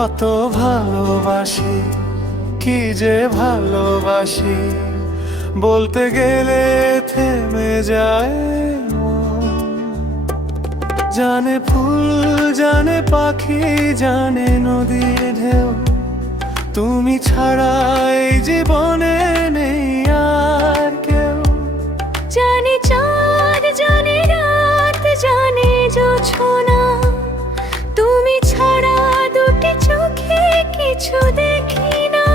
কত ভালোবাসি, কি যে ভালোবাসি, বলতে গেলে থেমে যায় মন। জানে ফুল, জানে পাখি, জানে নদীর ঢেউ, তুমি ছাড়া এই জীবনে নেই আর কেউ। জানে চাঁদ, জানে রাত, জানে জোছনা, তুমি ছাড়া দুটি চোখে কিছু দেখি না।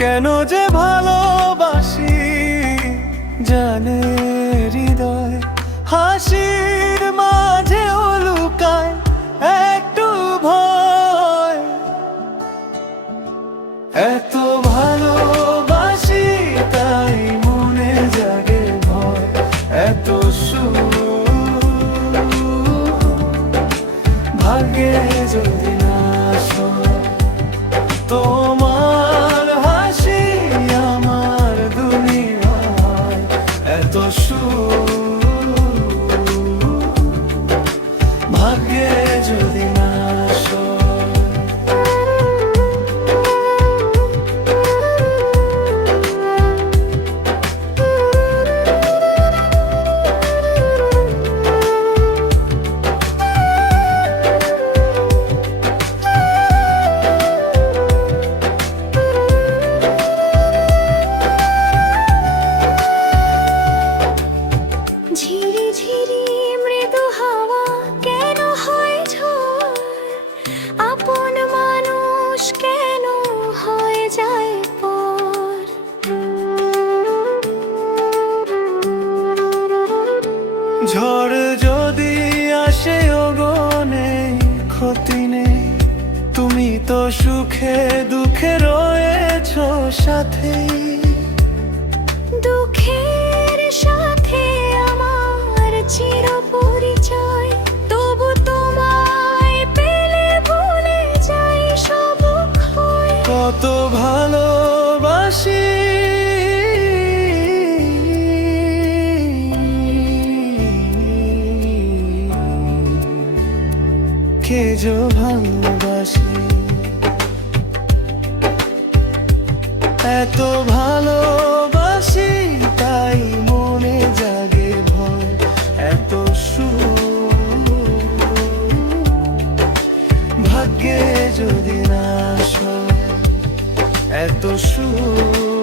কেন যে ভালোবাসি জানে হৃদয়, হাসির মাঝেও লুকায় একটু ভয়। এত ভালোবাসি তাই মনে জাগে ভয়, এত সুখ ভাগ্যে যদি না সয়। তোমার হাসি আমার দুনিয়ায়, এত সুখ ভাগ্যে যদি না সয়। ঝিরি ঝিরি মৃদু হাওয়া কেন হয় ঝড়, আপন মানুষ কেন হয়ে যায় পর। ঝড় যদি আসে ওগনে ক্ষতি নেই, তুমি তো সুখে দুঃখে রয়েছো সাথে। দুঃখের সাথে আমার চির পরিচয়, তবু তোমায় পেলে ভুলে যাই সব ক্ষয়। কত ভালোবাসি কে যে ভালোবাসি, এত ভালোবাসি তাই মনে জাগে ভয়, এত সুখ ভাগ্যে যদি না সয়, এত সুখ